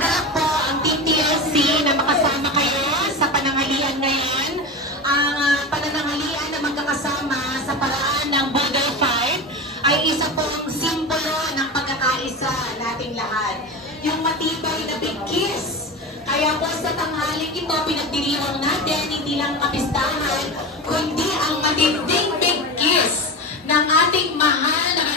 Magalak po ang Team TLC na makasama kayo sa pananghalian ngayon. Ang pananghalian na magkakasama sa paraan ng Boulder Fight ay isa pong simbolo ng pagkakaisa nating lahat. Yung matibay na big kiss. Kaya po sa tanghaling ito, pinagdiriwang natin hindi lang kapistahan, kundi ang matinding big kiss ng ating mahal na